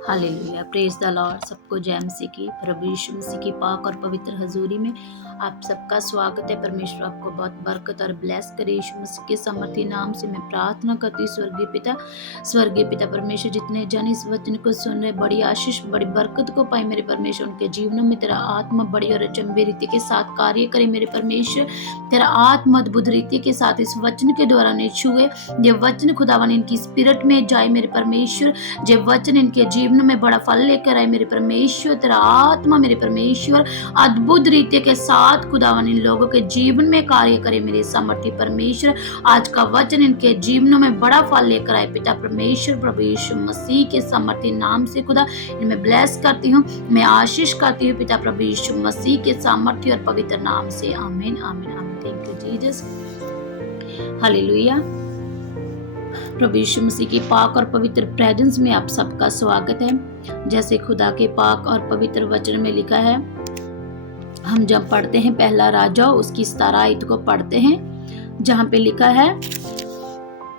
Hallelujah, praise the Lord. सबको जय मसीह की, प्रभु यीशु मसीह की पाक और पवित्र हजूरी में आप सबका स्वागत है। परमेश्वर आपको बहुत बरकत और ब्लेस करे। यीशु मसीह के समर्थी नाम से मैं प्रार्थना करती हूँ। स्वर्गीय पिता परमेश्वर, जितने जन इस वचन को सुन रहे, बड़ी आशीष बड़ी बरकत को पाए मेरे परमेश्वर। उनके जीवनों में तेरा आत्मा बड़ी और अचंभे रीति के साथ कार्य करे मेरे परमेश्वर। तेरा आत्मा अद्भुत रीति के साथ इस वचन के द्वारा नहीं छुए। ये वचन खुदावन इनकी स्पिरिट में जाए मेरे परमेश्वर। ये वचन इनके जीवन में बड़ा फल लेकर आए मेरे परमेश्वर। तेरा आत्मा मेरे परमेश्वर अद्भुत रीति के साथ खुदावन इन लोगों के जीवन में कार्य करे मेरे सामर्थ्य परमेश्वर। आज का वचन इनके जीवनों में बड़ा फल लेकर आए पिता परमेश्वर। प्रभु यीशु मसीह के सामर्थ्य नाम से खुदा इनमें ब्लेस करती हूँ, मैं आशीष करती हूँ पिता प्रभु यीशु मसीह के सामर्थ्य और पवित्र नाम से। आमीन आमीन आमीन। Thank you Jesus. हालेलुया। प्रभु यीशु मसीह की पाक और पवित्र प्रेजेंस में आप सबका स्वागत है। जैसे खुदा के पाक और पवित्र वचन में लिखा है, हम जब पढ़ते हैं पहला राजा उसकी 17 आयत को पढ़ते हैं, जहाँ पे लिखा है,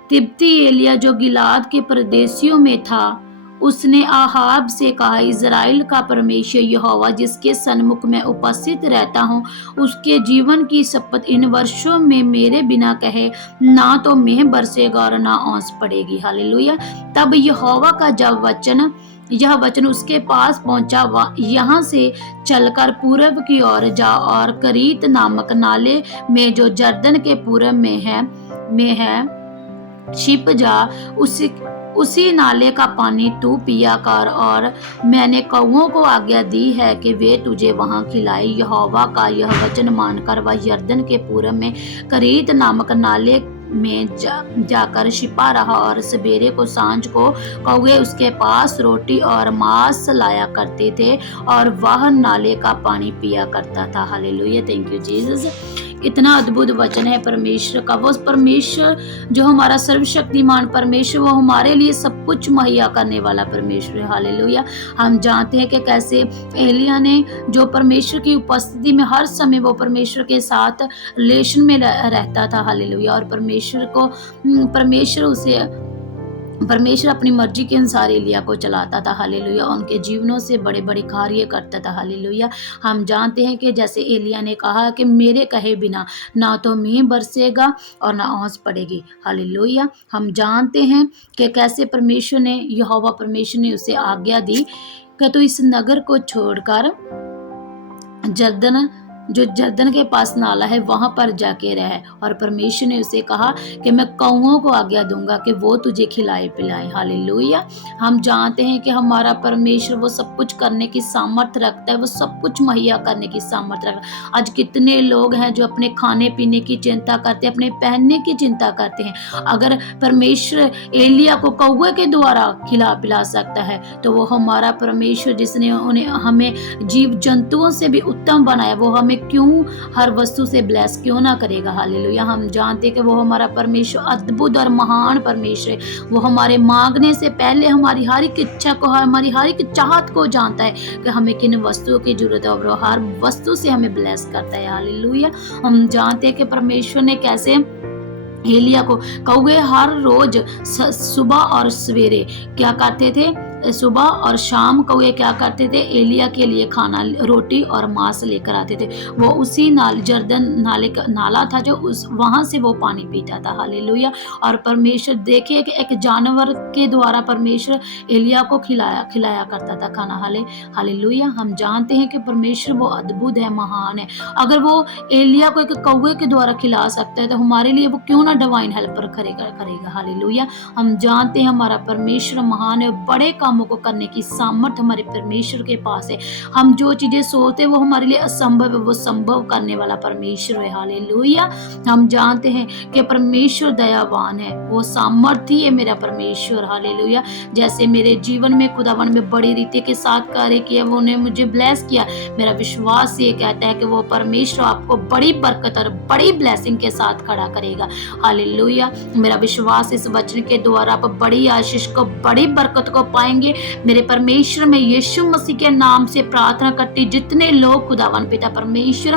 तिब्ती एलिया जो गिलाद के परदेशियों में था, उसने आहाब से कहा, इज़राइल का परमेश्वर यहोवा जिसके सन्मुख में उपस्थित रहता हूँ, उसके जीवन की शपथ, इन वर्षों में मेरे बिना कहे ना तो मेह बरसेगा और ना ओस पड़ेगी। हालेलुया। तब यहोवा का जब यह वचन उसके पास पहुंचा, यहाँ से चलकर पूर्व की ओर जा और करीत नामक नाले में जो जर्दन के पूर्व में है छिप जा। उसी नाले का पानी तू पिया कर, और मैंने कौओं को आज्ञा दी है कि वे तुझे वहां खिलाए। यहोवा का यह वचन मानकर वह यरदन के पूर्व में करीत नामक नाले में जाकर छिपा रहा, और सवेरे को सांझ को कौवे उसके पास रोटी और मांस लाया करते थे, और वह नाले का पानी पिया करता था। हालेलुया। Thank you Jesus. इतना अद्भुत वचन है परमेश्वर का। वो परमेश्वर जो हमारा सर्वशक्तिमान परमेश्वर, वो हमारे लिए सब कुछ मुहैया करने वाला परमेश्वर है। हालेलुया। हम जानते हैं कि कैसे एलिया ने जो परमेश्वर की उपस्थिति में हर समय वो परमेश्वर के साथ रिलेशन में रहता था। हालेलुया। और परमेश्वर अपनी मर्जी के अनुसार एलिया को चलाता था। हालेलुया। उनके जीवनों से बड़े बड़े कार्य करता था। हालेलुया। हम जानते हैं कि जैसे एलिया ने कहा कि मेरे कहे बिना ना तो मेंह बरसेगा और ना ओस पड़ेगी। हालेलुया। हम जानते हैं कि कैसे यहोवा परमेश्वर ने उसे आज्ञा दी कि तू इस नगर को छोड़कर जर्दन के पास नाला है वहां पर जाके रहे, और परमेश्वर ने उसे कहा कि मैं कौओं को आज्ञा दूंगा कि वो तुझे खिलाए पिलाए। हालेलुया। हम जानते हैं कि हमारा परमेश्वर वो सब कुछ करने की सामर्थ्य रखता है, वो सब कुछ मुहैया करने की सामर्थ्य रखता है। आज कितने लोग हैं जो अपने खाने पीने की चिंता करते हैं, अपने पहनने की चिंता करते हैं। अगर परमेश्वर एलिया को कौवे के द्वारा खिला पिला सकता है, तो वो हमारा परमेश्वर जिसने हमें जीव जंतुओं से भी उत्तम बनाया, वो हमें क्यों हर वस्तु से ब्लेस क्यों ना करेगा। हालेलुया। हम जानते हैं कि वो हमारा परमेश्वर अद्भुत और महान परमेश्वर है। वो हमारे मांगने से पहले हमारी हर एक इच्छा को, हमारी हर एक चाहत को जानता है कि हमें किन वस्तुओं की जरूरत है, और वो हर वस्तु से हमें ब्लेस करता है। हालेलुया। हम जानते हैं कि परमेश्वर ने कैसे एलिया को कौवे हर रोज सुबह और सवेरे क्या करते थे, सुबह और शाम कौवे क्या करते थे, एलिया के लिए खाना, रोटी और मांस लेकर आते थे। वो उसी जर्दन नाले का नाला था जो वहां से वो पानी पीता था। हालेलुया। और परमेश्वर देखिए कि एक जानवर के द्वारा परमेश्वर एलिया को खिलाया करता था खाना। हालेलुया। हम जानते हैं कि परमेश्वर वो अद्भुत है, महान है। अगर वो एलिया को एक कौवे के द्वारा खिला सकता है, तो हमारे लिए वो क्यों ना डिवाइन हेल्पर करेगा। हालेलुया। हम जानते हैं हमारा परमेश्वर महान है, बड़े कामों को करने की सामर्थ्य हमारे परमेश्वर के पास है। हम जो चीजें सोचते हैं वो हमारे लिए असंभव है, वो संभव करने वाला परमेश्वर है। हालेलुया। हम जानते हैं कि परमेश्वर दयावान है, वो सामर्थ्य है मेरा परमेश्वर। हालेलुया। जैसे मेरे जीवन में खुदावन में बड़ी रीति के साथ कार्य किया, वो ने मुझे ब्लेस किया। मेरा विश्वास ये कहता है कि वो परमेश्वर आपको बड़ी बरकत और बड़ी ब्लेसिंग के साथ खड़ा करेगा। हालेलुया। मेरा विश्वास इस वचन के द्वारा आप बड़ी आशीष को, बड़ी बरकत को पाएंगे। मेरे परमेश्वर में यीशु मसीह के नाम से प्रार्थना करती, जितने लोग खुदावन पिता परमेश्वर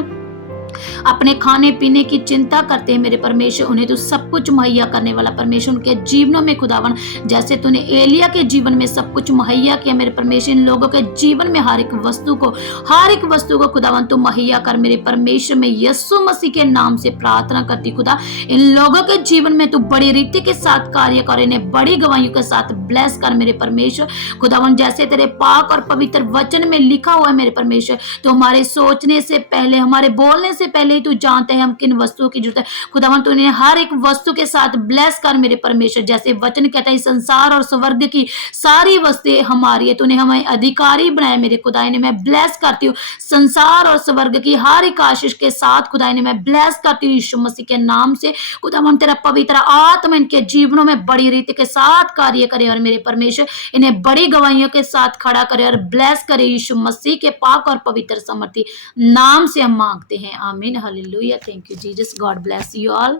अपने खाने पीने की चिंता करते हैं मेरे परमेश्वर, उन्हें तो सब कुछ मुहैया करने वाला परमेश्वर उनके जीवनों में खुदावन, जैसे तूने एलिया के जीवन में सब कुछ मुहैया किया मेरे परमेश्वर, इन लोगों के जीवन में हर एक वस्तु को खुदावन तू मुहैया कर मेरे परमेश्वर। में यीशु मसीह के नाम से प्रार्थना करती खुदा, इन लोगों के जीवन में तू बड़ी रीति के साथ कार्य कर, इन्हें बड़ी गवाहियों के साथ ब्लेस कर मेरे परमेश्वर। खुदावन जैसे तेरे पाक और पवित्र वचन में लिखा हुआ है मेरे परमेश्वर, तो हमारे सोचने से पहले, हमारे बोलने से पहले ही तू जानते हैं हम किन वस्तुओं की जरूरत है। खुदावन तू इन्हें हर एक वस्तु के साथ ब्लेस कर मेरे परमेश्वर, जैसे वचन कहता है संसार और स्वर्ग की सारी वस्तुएं हमारी है, तूने हमें अधिकारी बनाया मेरे खुदा। इन्हें मैं ब्लेस करती हूँ संसार और स्वर्ग की हर एक आशीष के साथ खुदा, इन्हें मैं ब्लेस करती हूँ यीशु मसीह के नाम से। खुदावन तेरा पवित्र आत्मा इनके जीवनों में बड़ी रीति के साथ कार्य करे और मेरे परमेश्वर इन्हें बड़ी गवाहियों के साथ खड़ा करे और ब्लेस करे यीशु मसीह के पाक और पवित्र समर्थी नाम से हम मांगते हैं, आमीन, hallelujah. Thank you Jesus, God bless you all.